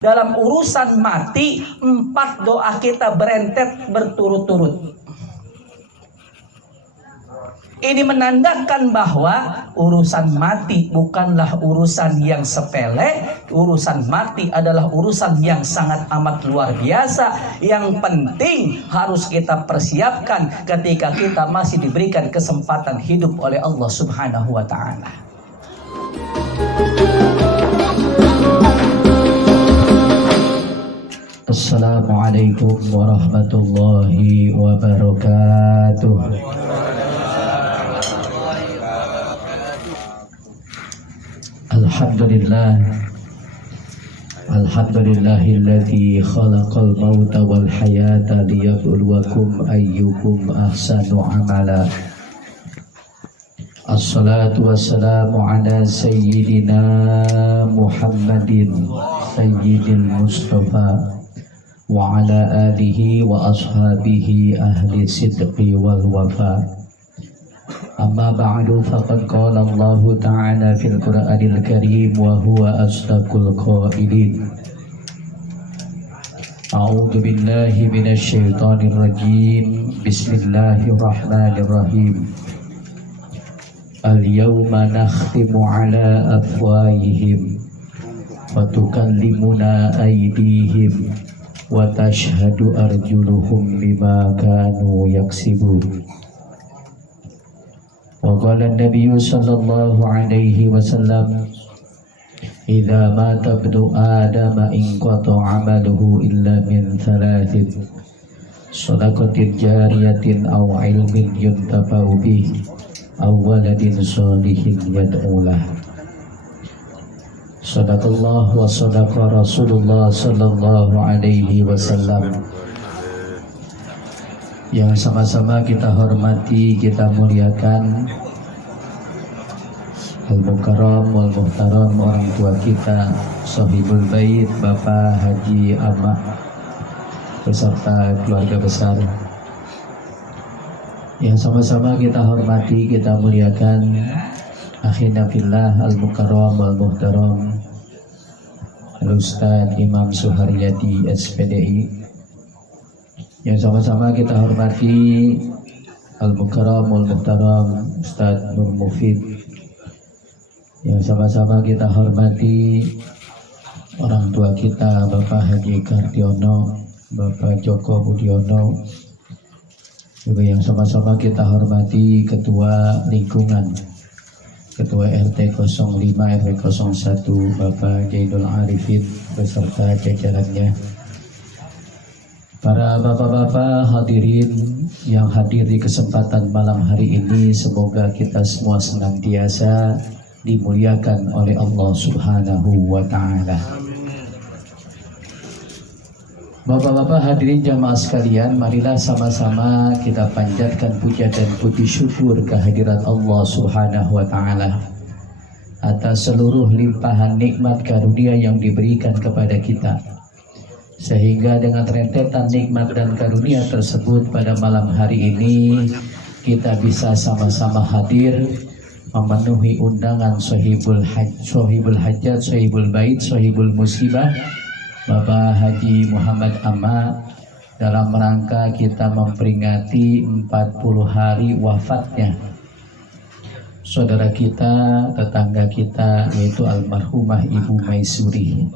Dalam urusan mati, 4 doa kita berentet berturut-turut. Ini menandakan bahwa urusan mati bukanlah urusan yang sepele. Urusan mati adalah urusan yang sangat amat luar biasa. Yang penting harus kita persiapkan ketika kita masih diberikan kesempatan hidup oleh Allah Subhanahu wa ta'ala. Assalamualaikum warahmatullahi wabarakatuh. Alhamdulillahilladzi khalaqal mauta wal hayata liyabluwakum ayyukum ahsanu amala. Assalatu wassalamu ala sayyidina Muhammadin sayyidil Mustafa wa ala alihi wa ashabihi ahli sidqi wal wafa. Amma ba'du, faqad qala Allah ta'ala fil Qur'anil Karim wa huwa asdaqul qailin. A'udzu billahi minasy syaithanir rajim. Bismillahirrahmanirrahim. Al-yawma nakhtimu ala afwahihim wa tukallimuna aydihim wa tashhadu arjuluhum bima kanu yaksibun. Wa qala an-nabiy sallallahu alaihi wasallam, idza mata ibnu adam inqata 'amaluhu illa min thalathin, shadaqatin jariyatin aw ilmin yuntafa'u bihi aw waladin shalihin yad'u lahu. Sadaqallah wa sadaqa Rasulullah sallallahu alaihi wasallam. Yang sama-sama kita hormati, kita muliakan Al-Mukarram wal Muhtaram, orang tua kita, Sohibul Bait, Bapak Haji Amma beserta keluarga besar. Yang sama-sama kita hormati, kita muliakan akhina fillah Al-Mukarram wal Muhtaram Al-Ustaz Imam Suharyadi SPDI. Yang sama-sama kita hormati Al-Mukarram wal Muhtaram Ustaz Nur Mufid. Yang sama-sama kita hormati orang tua kita Bapak Haji Kardiono, Bapak Joko Budiono. Juga yang sama-sama kita hormati Ketua Lingkungan, Ketua RT 05 RW 01 Bapak Jaidul Arifin beserta jajarannya. Para bapak-bapak hadirin yang hadir di kesempatan malam hari ini, semoga kita semua senantiasa dimuliakan oleh Allah Subhanahu wa ta'ala. Bapak-bapak hadirin jamaah sekalian, marilah sama-sama kita panjatkan puja dan puji syukur kehadirat Allah Subhanahu wa ta'ala atas seluruh limpahan nikmat karunia yang diberikan kepada kita, sehingga dengan rentetan nikmat dan karunia tersebut pada malam hari ini kita bisa sama-sama hadir memenuhi undangan Sohibul Hajat, Sohibul Bait, Sohibul Musibah Bapak Haji Muhammad Amma dalam rangka kita memperingati 40 hari wafatnya saudara kita, tetangga kita, yaitu almarhumah Ibu Maisuri.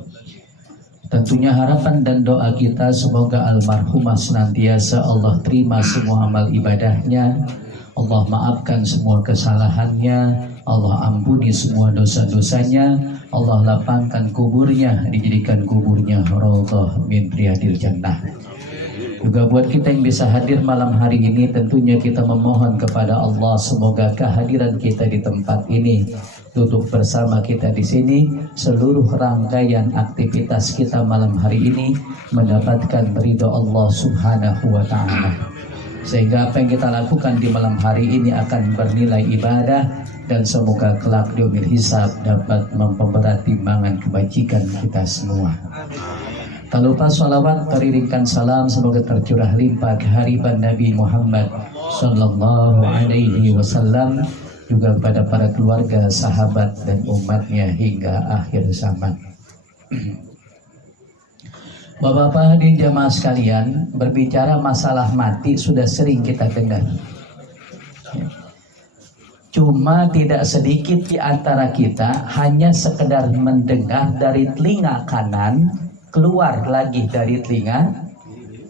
Tentunya harapan dan doa kita semoga almarhumah senantiasa Allah terima semua amal ibadahnya, Allah maafkan semua kesalahannya, Allah ampuni semua dosa-dosanya, Allah lapangkan kuburnya, dijadikan kuburnya raudhah min riyadil jannah. Juga buat kita yang bisa hadir malam hari ini, tentunya kita memohon kepada Allah semoga kehadiran kita di tempat ini, duduk bersama kita di sini, seluruh rangkaian aktivitas kita malam hari ini mendapatkan ridho Allah Subhanahu wa ta'ala, sehingga apa yang kita lakukan di malam hari ini akan bernilai ibadah, dan semoga kelak di yaumil hisab dapat memperberat timbangan kebajikan kita semua. Tak lupa salawat, teriringkan salam semoga tercurah limpah kehadiran Nabi Muhammad sallallahu alaihi wasallam, juga kepada para keluarga, sahabat dan umatnya hingga akhir zaman. Bapak-bapak hadirin jamaah sekalian, berbicara masalah mati sudah sering kita dengar. Cuma tidak sedikit di antara kita hanya sekedar mendengar dari telinga kanan, keluar lagi dari telinga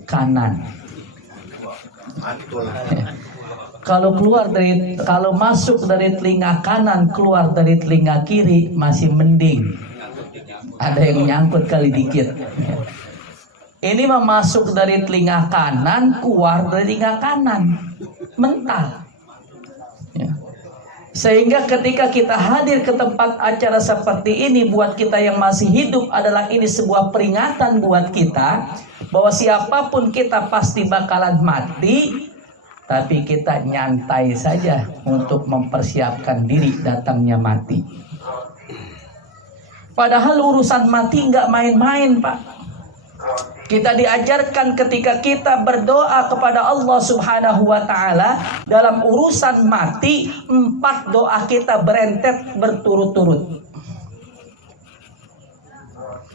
kanan. Kalau masuk dari telinga kanan, keluar dari telinga kiri masih mending. Ada yang nyangkut kali dikit. Ini masuk dari telinga kanan, keluar dari telinga kanan, mental. Ya. Sehingga ketika kita hadir ke tempat acara seperti ini, buat kita yang masih hidup adalah ini sebuah peringatan buat kita bahwa siapapun kita pasti bakalan mati, tapi kita nyantai saja untuk mempersiapkan diri datangnya mati. Padahal urusan mati nggak main-main, Pak. Kita diajarkan ketika kita berdoa kepada Allah Subhanahu wa Ta'ala dalam urusan mati, 4 doa kita berentet berturut-turut.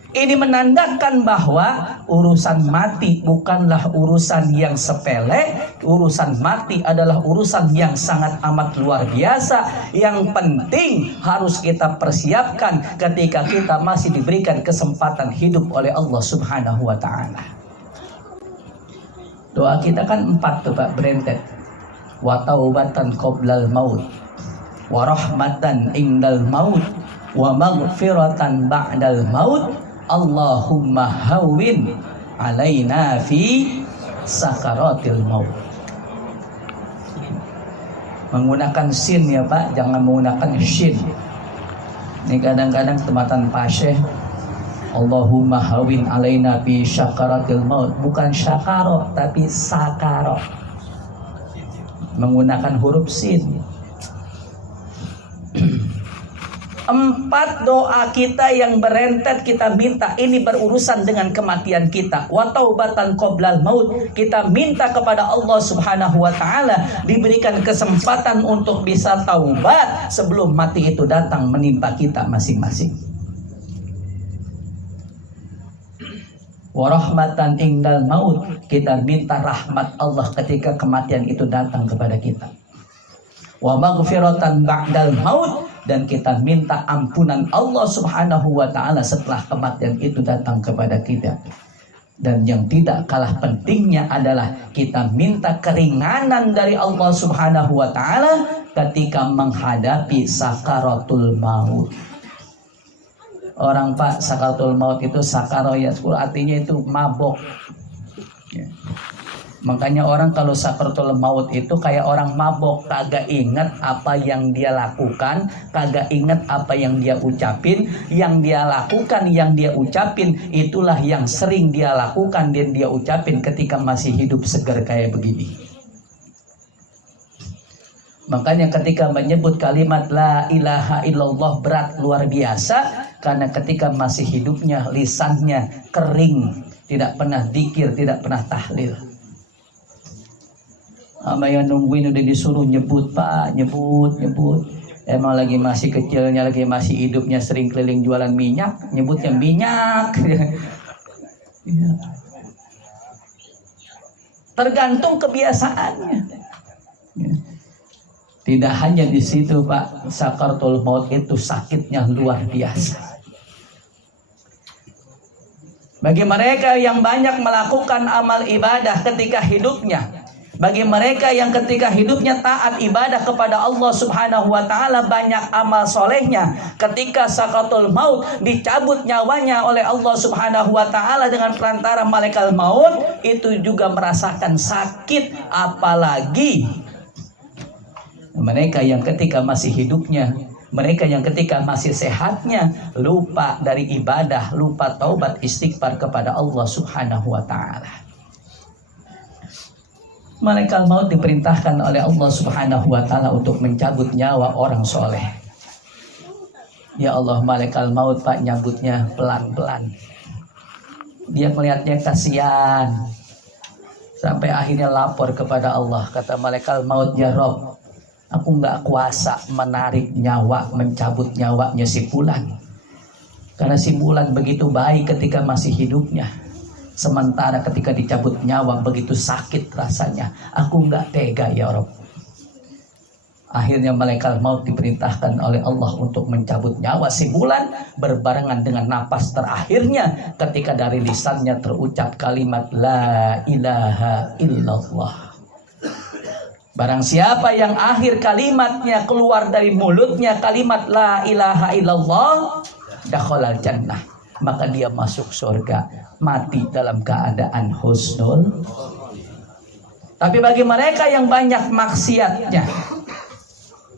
Ini menandakan bahwa urusan mati bukanlah urusan yang sepele. Urusan mati adalah urusan yang sangat amat luar biasa. Yang penting harus kita persiapkan ketika kita masih diberikan kesempatan hidup oleh Allah Subhanahu wa Ta'ala. Doa kita kan 4 tuh Pak, berentet. Wa taubatan qoblal maut, wa rahmatan indal maut, wa maghfiratan ba'dal maut. Allahumma hawwin alaina fi sakaratil maut. Menggunakan sin ya Pak, jangan menggunakan shin. Ini kadang-kadang tempatan pasih. Allahumma hawwin alaina fi sakaratil maut. Bukan syakarot tapi sakarot. Menggunakan huruf sin. 4 doa kita yang berentet kita minta ini berurusan dengan kematian kita. Wa taubatan qoblal maut, kita minta kepada Allah Subhanahu wa Ta'ala diberikan kesempatan untuk bisa taubat sebelum mati itu datang menimpa kita masing-masing. Wa rahmatan indal maut, kita minta rahmat Allah ketika kematian itu datang kepada kita. Wa maghfiratan ba'dal maut, dan kita minta ampunan Allah Subhanahu wa Ta'ala setelah kematian itu datang kepada kita. Dan yang tidak kalah pentingnya adalah kita minta keringanan dari Allah Subhanahu wa Ta'ala ketika menghadapi sakaratul maut. Orang Pak, sakaratul maut itu sakaroyat, artinya itu mabok. Ya. Makanya orang kalau sakaratul maut itu kayak orang mabok, kagak ingat apa yang dia lakukan, kagak ingat apa yang dia ucapin. Yang dia lakukan, yang dia ucapin itulah yang sering dia lakukan dan dia ucapin ketika masih hidup segar kayak begini. Makanya ketika menyebut kalimat la ilaha illallah berat luar biasa, karena ketika masih hidupnya lisannya kering, tidak pernah dzikir, tidak pernah tahlil. Sama yang nungguin udah disuruh nyebut Pak, nyebut. Emang lagi masih kecilnya, lagi masih hidupnya sering keliling jualan minyak, nyebutnya minyak. Tergantung kebiasaannya. Tidak hanya di situ Pak, sakaratul maut itu sakitnya luar biasa. Bagi mereka yang banyak melakukan amal ibadah ketika hidupnya, bagi mereka yang ketika hidupnya taat ibadah kepada Allah Subhanahu wa Ta'ala, banyak amal solehnya, ketika sakaratul maut dicabut nyawanya oleh Allah Subhanahu wa Ta'ala dengan perantara malaikat maut, itu juga merasakan sakit. Apalagi mereka yang ketika masih hidupnya, mereka yang ketika masih sehatnya lupa dari ibadah, lupa taubat istighfar kepada Allah Subhanahu wa Ta'ala. Malaikat maut diperintahkan oleh Allah Subhanahu wa Ta'ala untuk mencabut nyawa orang soleh. Ya Allah, malaikat maut Pak nyabutnya pelan-pelan. Dia melihatnya kasihan. Sampai akhirnya lapor kepada Allah. Kata malaikat maut, ya Rob, aku nggak kuasa menarik nyawa, mencabut nyawanya si fulan. Karena si Bulan begitu baik ketika masih hidupnya, sementara ketika dicabut nyawa begitu sakit rasanya. Aku nggak tega ya Rabb. Akhirnya malaikat maut diperintahkan oleh Allah untuk mencabut nyawa si Bulan berbarengan dengan napas terakhirnya ketika dari lisannya terucap kalimat la ilaha illallah. Barang siapa yang akhir kalimatnya keluar dari mulutnya kalimat la ilaha illallah, dakhalal jannah, maka dia masuk surga, mati dalam keadaan husnul. Tapi bagi mereka yang banyak maksiatnya,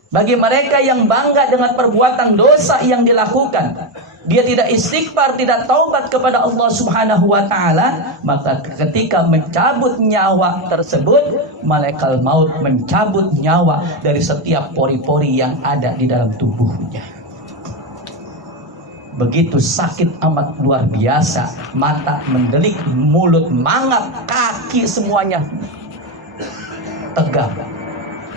bagi mereka yang bangga dengan perbuatan dosa yang dilakukan, dia tidak istighfar, tidak taubat kepada Allah Subhanahu wa taala, maka ketika mencabut nyawa tersebut, malaikat maut mencabut nyawa dari setiap pori-pori yang ada di dalam tubuhnya. Begitu sakit amat luar biasa, mata mendelik, mulut mangap, kaki semuanya tegap.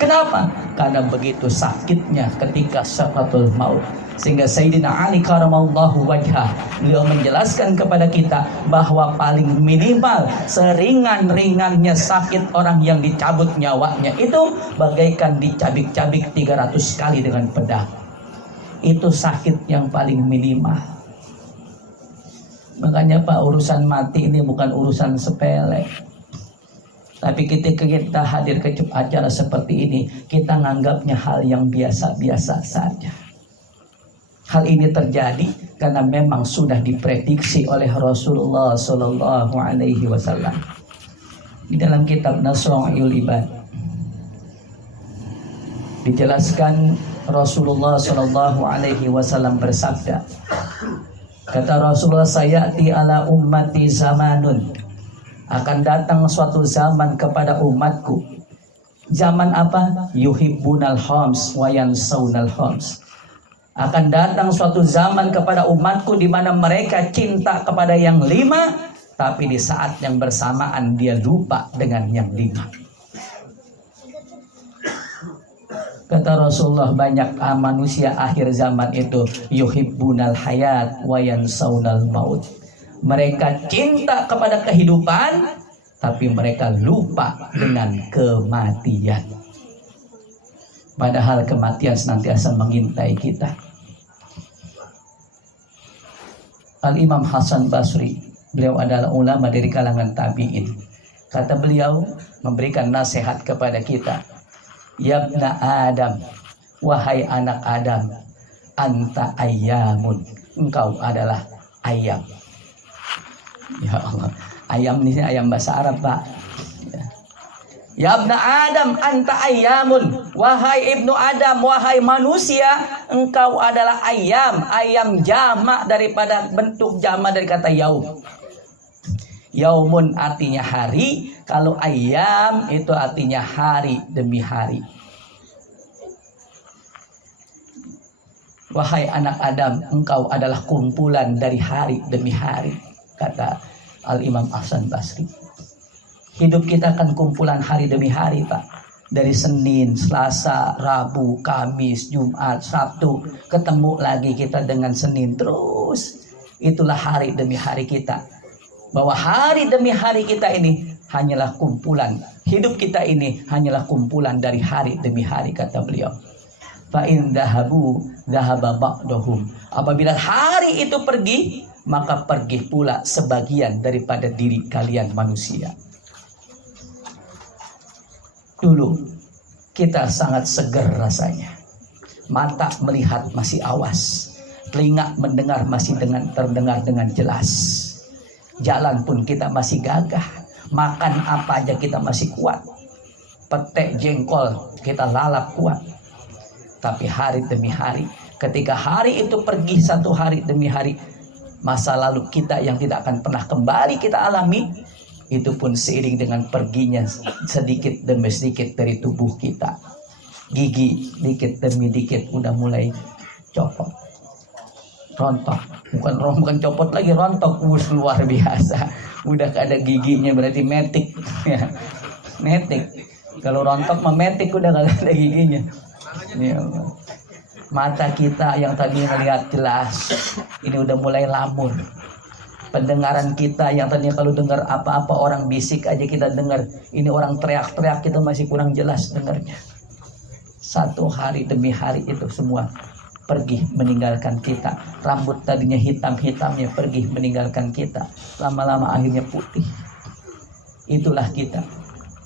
Kenapa? Karena begitu sakitnya ketika sakratul maut. Sehingga Sayyidina Ali karamallahu wajhah, beliau menjelaskan kepada kita bahwa paling minimal seringan-ringannya sakit orang yang dicabut nyawanya itu bagaikan dicabik-cabik 300 kali dengan pedang. Itu sakit yang paling minimal. Makanya Pak, urusan mati ini bukan urusan sepele. Tapi ketika kita hadir ke acara seperti ini, kita nganggapnya hal yang biasa-biasa saja. Hal ini terjadi karena memang sudah diprediksi oleh Rasulullah Sallallahu Alaihi Wasallam. Di dalam kitab Nasra'ul Ibad dijelaskan Rasulullah Sallallahu Alaihi Wasallam bersabda, kata Rasulullah, sayati ala ummati zamanun, akan datang suatu zaman kepada umatku. Zaman apa? Yuhibbunal khams wa yansaunal khams. Akan datang suatu zaman kepada umatku di mana mereka cinta kepada yang 5, tapi di saat yang bersamaan dia lupa dengan yang 5. Kata Rasulullah, banyak manusia akhir zaman itu yuhibbunal hayat wa yansaunal maut. Mereka cinta kepada kehidupan, tapi mereka lupa dengan kematian. Padahal kematian senantiasa mengintai kita. Al-Imam Hasan Basri, beliau adalah ulama dari kalangan tabi'in. Kata beliau, memberikan nasihat kepada kita. Yabna Adam, wahai anak Adam, anta ayyamun, engkau adalah ayam. Ya Allah, ayam ini ayam bahasa Arab, Pak. Ya ibna Adam, anta ayyamun, wahai ibnu Adam, wahai manusia, engkau adalah ayam. Ayam jamak daripada bentuk jamak dari kata yaum. Yaumun artinya hari, kalau ayam itu artinya hari demi hari. Wahai anak Adam, engkau adalah kumpulan dari hari demi hari, kata Al-Imam Hasan Basri. Hidup kita akan kumpulan hari demi hari, Pak. Dari Senin, Selasa, Rabu, Kamis, Jumat, Sabtu, ketemu lagi kita dengan Senin terus. Itulah hari demi hari kita. Bahwa hari demi hari kita ini hanyalah kumpulan. Hidup kita ini hanyalah kumpulan dari hari demi hari, kata beliau. Fa in dahabu dahaba ba'dahum. Apabila hari itu pergi, maka pergi pula sebagian daripada diri kalian manusia. Dulu kita sangat seger rasanya. Mata melihat masih awas, telinga mendengar masih terdengar dengan jelas. Jalan pun kita masih gagah, makan apa aja kita masih kuat. Petek jengkol kita lalap kuat. Tapi hari demi hari, ketika hari itu pergi satu hari demi hari, masa lalu kita yang tidak akan pernah kembali kita alami, itu pun seiring dengan perginya sedikit demi sedikit dari tubuh kita. Gigi dikit demi dikit udah mulai copot, rontok. Bukan copot lagi, rontok. Luar biasa. Udah ada giginya, berarti metik. Ya, metik. Kalau rontok mah metik, udah gak ada giginya. Ya, Mata kita yang tadi melihat jelas, ini udah mulai lamur. Pendengaran kita yang tadinya kalau dengar apa-apa orang bisik aja kita dengar, ini orang teriak-teriak kita masih kurang jelas dengarnya. Satu hari demi hari itu semua pergi meninggalkan kita. Rambut tadinya hitam-hitamnya pergi meninggalkan kita. Lama-lama akhirnya putih. Itulah kita.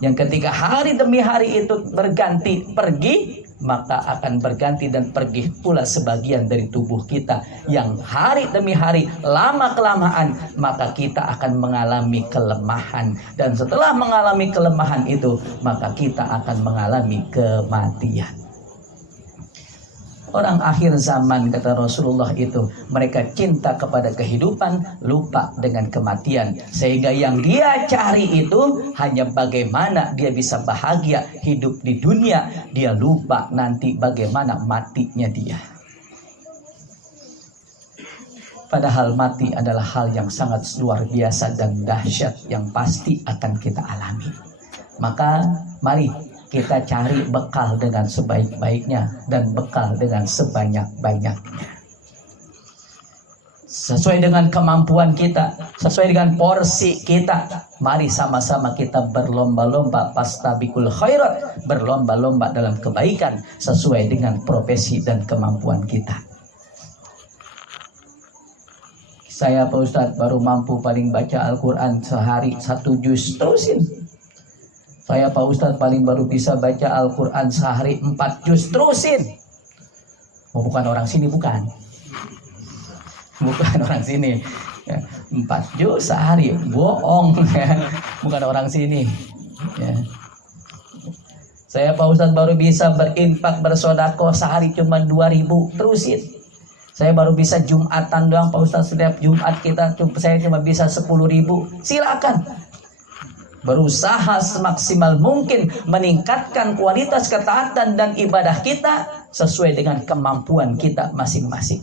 Yang ketika hari demi hari itu berganti pergi, maka akan berganti dan pergi pula sebagian dari tubuh kita. Yang hari demi hari, lama-kelamaan, maka kita akan mengalami kelemahan. Dan setelah mengalami kelemahan itu, maka kita akan mengalami kematian. Orang akhir zaman, kata Rasulullah itu, mereka cinta kepada kehidupan, lupa dengan kematian. Sehingga yang dia cari itu hanya bagaimana dia bisa bahagia hidup di dunia. Dia lupa nanti bagaimana matinya dia. Padahal mati adalah hal yang sangat luar biasa dan dahsyat yang pasti akan kita alami. Maka mari kita cari bekal dengan sebaik-baiknya dan bekal dengan sebanyak-banyaknya. Sesuai dengan kemampuan kita, sesuai dengan porsi kita. Mari sama-sama kita berlomba-lomba fastabiqul khairat, berlomba-lomba dalam kebaikan sesuai dengan profesi dan kemampuan kita. Saya Pak Ustadz baru mampu paling baca Al-Quran sehari 1 juz, terusin. Saya Pak Ustadz paling baru bisa baca Al-Quran sehari 4 juz, terusin. Oh, bukan orang sini, bukan. Bukan orang sini. 4 juz sehari, bohong. Bukan orang sini. Ya. Saya Pak Ustadz baru bisa berinfak, bersodakoh sehari cuma 2.000, terusin. Saya baru bisa Jumatan doang Pak Ustadz, setiap Jumat saya cuma bisa 10.000, silakan. Berusaha semaksimal mungkin meningkatkan kualitas ketaatan dan ibadah kita sesuai dengan kemampuan kita masing-masing.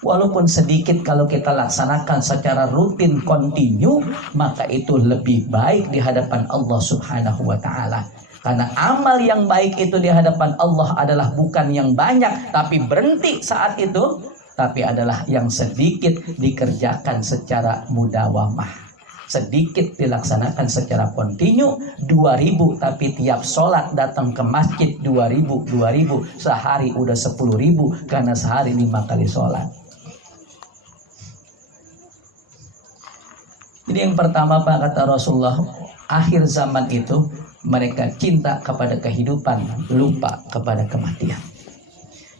Walaupun sedikit kalau kita laksanakan secara rutin kontinu, maka itu lebih baik di hadapan Allah Subhanahu wa Ta'ala. Karena amal yang baik itu di hadapan Allah adalah bukan yang banyak tapi berhenti saat itu, tapi adalah yang sedikit dikerjakan secara mudawamah. Sedikit dilaksanakan secara kontinu, 2.000, tapi tiap sholat datang ke masjid 2.000, sehari udah 10.000 karena sehari 5 kali sholat. Jadi yang pertama Pak, kata Rasulullah, akhir zaman itu mereka cinta kepada kehidupan, lupa kepada kematian.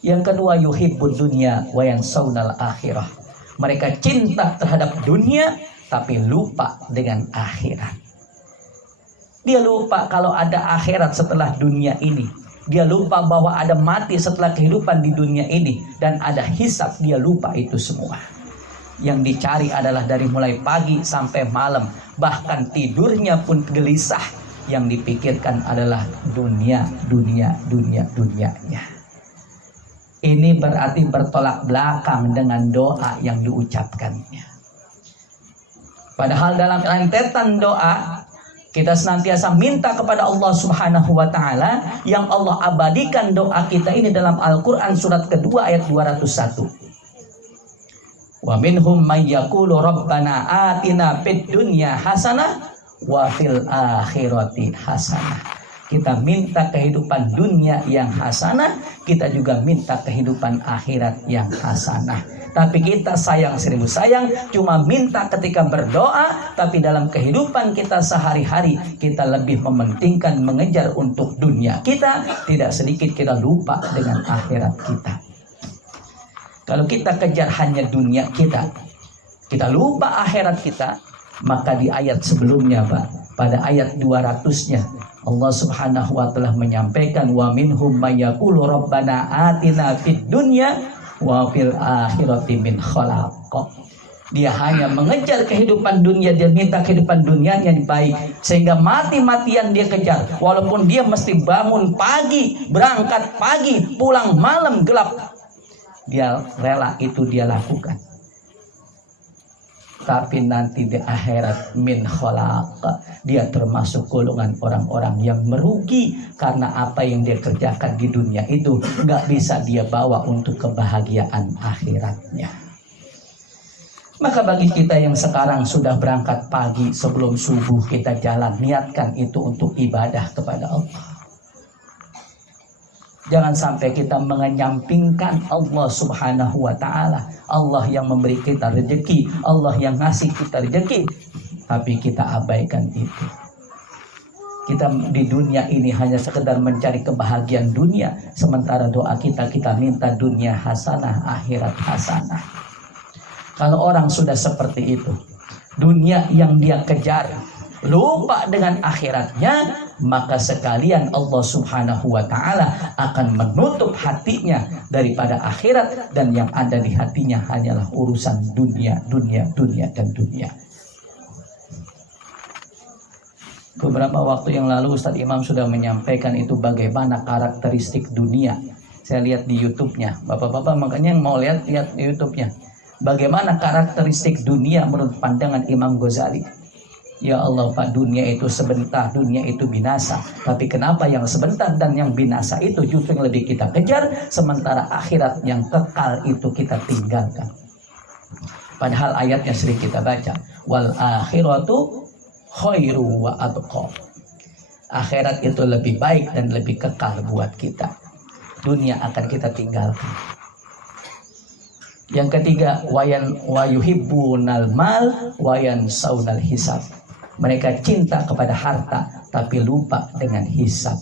Yang kedua, yuhibbud dunya wa yansawnal akhirah. Mereka cinta terhadap dunia tapi lupa dengan akhirat. Dia lupa kalau ada akhirat setelah dunia ini. Dia lupa bahwa ada mati setelah kehidupan di dunia ini. Dan ada hisab, dia lupa itu semua. Yang dicari adalah dari mulai pagi sampai malam. Bahkan tidurnya pun gelisah. Yang dipikirkan adalah dunianya. Ini berarti bertolak belakang dengan doa yang diucapkannya. Padahal dalam rentetan doa kita senantiasa minta kepada Allah Subhanahu wa Ta'ala, yang Allah abadikan doa kita ini dalam Al-Quran surat kedua ayat 201. Wa minhum may yaqulu rabbana atina fid dunya hasanah wa fil akhirati hasanah. Kita minta kehidupan dunia yang hasanah, kita juga minta kehidupan akhirat yang hasanah. Tapi kita sayang 1000 sayang, cuma minta ketika berdoa, tapi dalam kehidupan kita sehari-hari, kita lebih mementingkan mengejar untuk dunia kita, tidak sedikit kita lupa dengan akhirat kita. Kalau kita kejar hanya dunia kita lupa akhirat kita, maka di ayat sebelumnya Pak, pada ayat 200-nya, Allah Subhanahu wa Ta'ala menyampaikan, wa minhum may yaqulu rabbana atina fid dunya wa fil akhirati min khalaq. Dia hanya mengejar kehidupan dunia, dia minta kehidupan dunia yang baik, sehingga mati-matian dia kejar. Walaupun dia mesti bangun pagi, berangkat pagi, pulang malam gelap, dia rela itu dia lakukan. tapi nanti di akhirat min khalaq, dia termasuk golongan orang-orang yang merugi karena apa yang dia kerjakan di dunia itu nggak bisa dia bawa untuk kebahagiaan akhiratnya. Maka bagi kita yang sekarang sudah berangkat pagi sebelum subuh kita jalan, niatkan itu untuk ibadah kepada Allah. Jangan sampai kita mengenyampingkan Allah subhanahu wa ta'ala. Allah yang memberi kita rezeki, Allah yang ngasih kita rezeki, tapi kita abaikan itu. Kita di dunia ini hanya sekedar mencari kebahagiaan dunia, sementara doa kita minta dunia hasanah, akhirat hasanah. Kalau orang sudah seperti itu, dunia yang dia kejar, lupa dengan akhiratnya, maka sekalian Allah subhanahu wa ta'ala akan menutup hatinya daripada akhirat, dan yang ada di hatinya hanyalah urusan dunia, dan dunia. Beberapa waktu yang lalu Ustadz Imam sudah menyampaikan itu bagaimana karakteristik dunia. Saya lihat di YouTube-nya. Bapak-bapak makanya yang mau lihat di YouTube-nya. Bagaimana karakteristik dunia menurut pandangan Imam Ghazali. Ya Allah Pak, dunia itu sebentar, dunia itu binasa. Tapi kenapa yang sebentar dan yang binasa itu justru yang lebih kita kejar, sementara akhirat yang kekal itu kita tinggalkan. Padahal ayatnya sering kita baca, wal akhiratu khairu wa abqa. Akhirat itu lebih baik dan lebih kekal buat kita. Dunia akan kita tinggalkan. Yang ketiga, wayuhibbunal mal wayan saunal hisab. Mereka cinta kepada harta tapi lupa dengan hisab.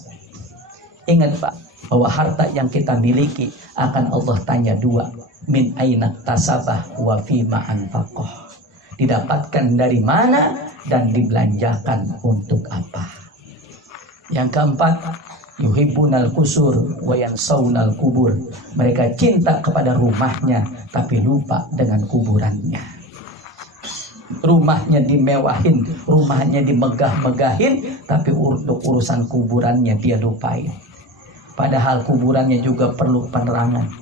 Ingat Pak, bahwa harta yang kita miliki akan Allah tanya dua, min aina tasabah wa fima anfaqah. Didapatkan dari mana dan dibelanjakan untuk apa. Yang keempat, yuhibbunal kusur wa yansaunal kubur. Mereka cinta kepada rumahnya tapi lupa dengan kuburannya. Rumahnya dimewahin, rumahnya dimegah-megahin, tapi untuk urusan kuburannya dia lupain. Padahal kuburannya juga perlu penerangan.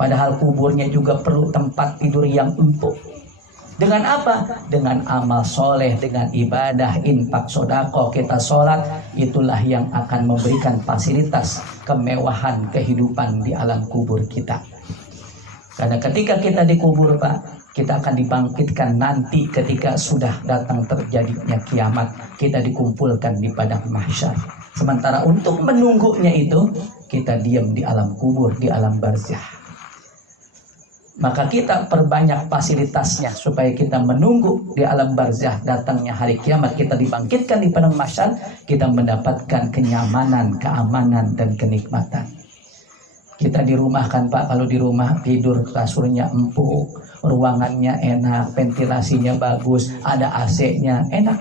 Padahal kuburnya juga perlu tempat tidur yang empuk. Dengan apa? Dengan amal soleh, dengan ibadah, infak, sodako, kita sholat. Itulah yang akan memberikan fasilitas kemewahan kehidupan di alam kubur kita. Karena ketika kita dikubur Pak, kita akan dibangkitkan nanti ketika sudah datang terjadinya kiamat. Kita dikumpulkan di padang mahsyar. Sementara untuk menunggunya itu, kita diam di alam kubur, di alam barzah. Maka kita perbanyak fasilitasnya supaya kita menunggu di alam barzah datangnya hari kiamat. Kita dibangkitkan di padang mahsyar, kita mendapatkan kenyamanan, keamanan, dan kenikmatan. Kita di rumah kan Pak, kalau di rumah tidur kasurnya empuk, ruangannya enak, ventilasinya bagus, ada AC-nya enak.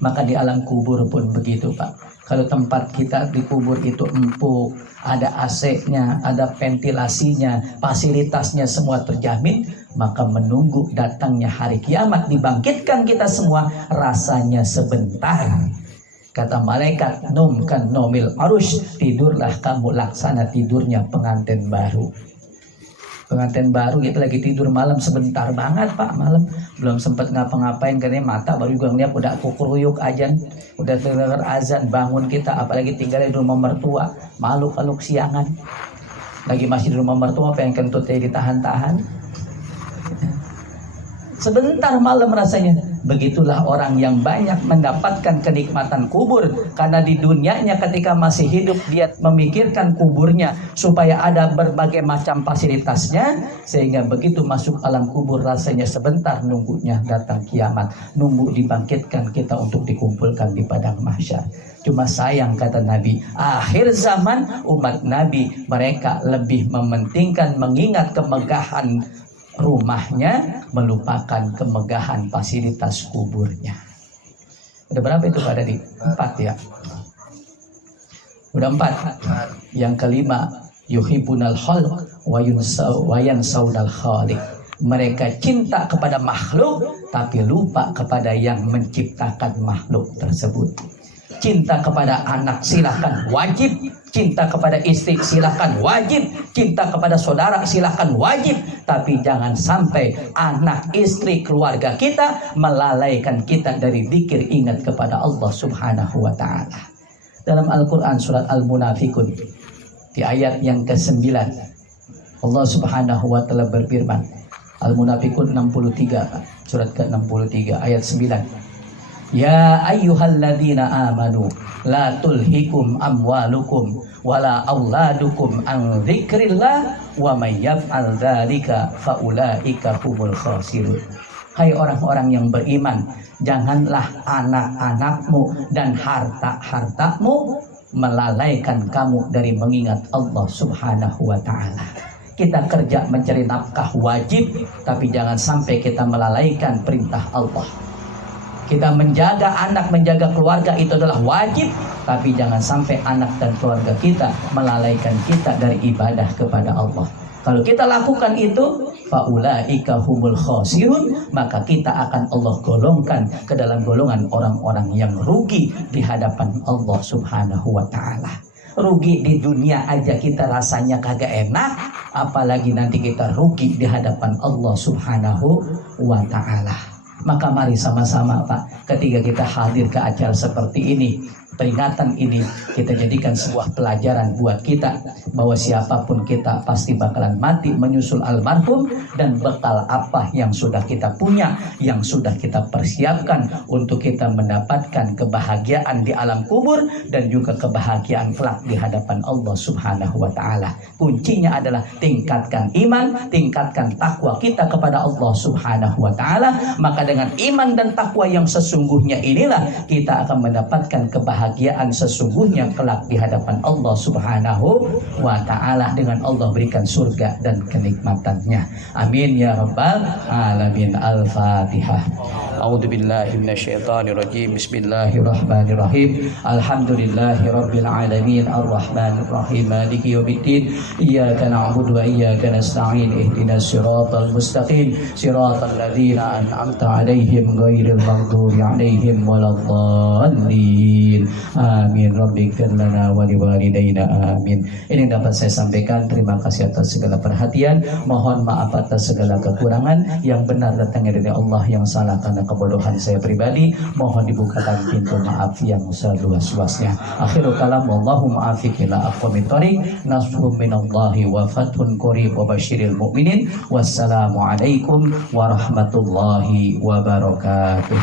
Maka di alam kubur pun begitu Pak. Kalau tempat kita dikubur itu empuk, ada AC-nya, ada ventilasinya, fasilitasnya semua terjamin, maka menunggu datangnya hari kiamat, dibangkitkan kita semua, rasanya sebentar. Kata malaikat, nom kan nomil arus, tidurlah kamu laksana tidurnya pengantin baru. Pengantin baru itu lagi tidur malam sebentar banget Pak, malam belum sempat ngapa-ngapain karena mata baru juga ngeliat udah kukuruyuk ajan, udah dengar azan, bangun kita, apalagi tinggal di rumah mertua, malu kalau kesiangan. Lagi masih di rumah mertua pengen kentutnya ditahan-tahan. Sebentar malam rasanya. Begitulah orang yang banyak mendapatkan kenikmatan kubur. Karena di dunianya ketika masih hidup dia memikirkan kuburnya supaya ada berbagai macam fasilitasnya. Sehingga begitu masuk alam kubur rasanya sebentar, nunggunya datang kiamat. Nunggu dibangkitkan kita untuk dikumpulkan di padang mahsyar. Cuma sayang kata Nabi, akhir zaman umat Nabi mereka lebih mementingkan mengingat kemegahan rumahnya, melupakan kemegahan fasilitas kuburnya. Udah berapa itu Pak Dadi? 4 ya? Udah 4. Yang kelima, yuhibbunal khalq wa yansaunal khaliq. Mereka cinta kepada makhluk tapi lupa kepada yang menciptakan makhluk tersebut. cinta kepada anak silahkan wajib, cinta kepada istri silahkan wajib, cinta kepada saudara silahkan wajib, tapi jangan sampai anak, istri, keluarga kita melalaikan kita dari zikir ingat kepada Allah Subhanahu wa ta'ala. Dalam Al-Quran surat Al-Munafikun di ayat yang ke-9 Allah Subhanahu wa ta'ala berfirman, Al-Munafikun 63, surat ke-63 ayat 9. Ya ayyuhalladzina amanu la tulhikum amwalukum wala auladukum an dzikrillah wa may yaf'al dzalika faulaika humul khasirun. Hai orang-orang yang beriman, janganlah anak-anakmu dan harta-hartamu melalaikan kamu dari mengingat Allah Subhanahu wa ta'ala. Kita kerja mencari nafkah wajib, tapi jangan sampai kita melalaikan perintah Allah. Kita menjaga anak, menjaga keluarga itu adalah wajib, tapi jangan sampai anak dan keluarga kita melalaikan kita dari ibadah kepada Allah. Kalau kita lakukan itu, faulaika humul khasirun, maka kita akan Allah golongkan ke dalam golongan orang-orang yang rugi di hadapan Allah Subhanahu wa ta'ala. Rugi di dunia aja kita rasanya kagak enak, apalagi nanti kita rugi di hadapan Allah Subhanahu wa ta'ala. Maka mari sama-sama Pak, ketika kita hadir ke acara seperti ini, peringatan ini kita jadikan sebuah pelajaran buat kita bahwa siapapun kita pasti bakalan mati menyusul almarhum, dan bekal apa yang sudah kita punya, yang sudah kita persiapkan untuk kita mendapatkan kebahagiaan di alam kubur dan juga kebahagiaan kelak di hadapan Allah Subhanahu wa ta'ala. Kuncinya adalah tingkatkan iman, tingkatkan takwa kita kepada Allah Subhanahu wa ta'ala. Maka dengan iman dan takwa yang sesungguhnya inilah kita akan mendapatkan kebahagiaan sesungguhnya kelak di hadapan Allah Subhanahu wa ta'ala, dengan Allah berikan surga dan kenikmatannya. Amin ya rabbal alamin. Al-Fatihah. A'udzu billahi minasyaitonir rajim. Bismillahirrahmanirrahim. Alhamdulillahi rabbil alamin arrahmanir rahim maliki yaumiddin. Iyyaka na'budu wa iyyaka nasta'in. Ihdinas siratal mustaqim. Siratal ladzina an'amta 'alaihim ghairil maghdubi 'alaihim waladdallin. Amin. Rabbighfir lana wa liwalidayna. Amin. Ini dapat saya sampaikan. Terima kasih atas segala perhatian. Mohon maaf atas segala kekurangan. Yang benar datangnya dari Allah, yang salah karena kebodohan saya pribadi. Mohon dibukakan pintu maaf yang seluas-luasnya. Akhirul kalam, wallahu mu'afiq ila aqwamit thoriq. Nasrun minallahi wa fathun qarib wa basyiril mu'minin. Wassalamualaikum warahmatullahi wabarakatuh.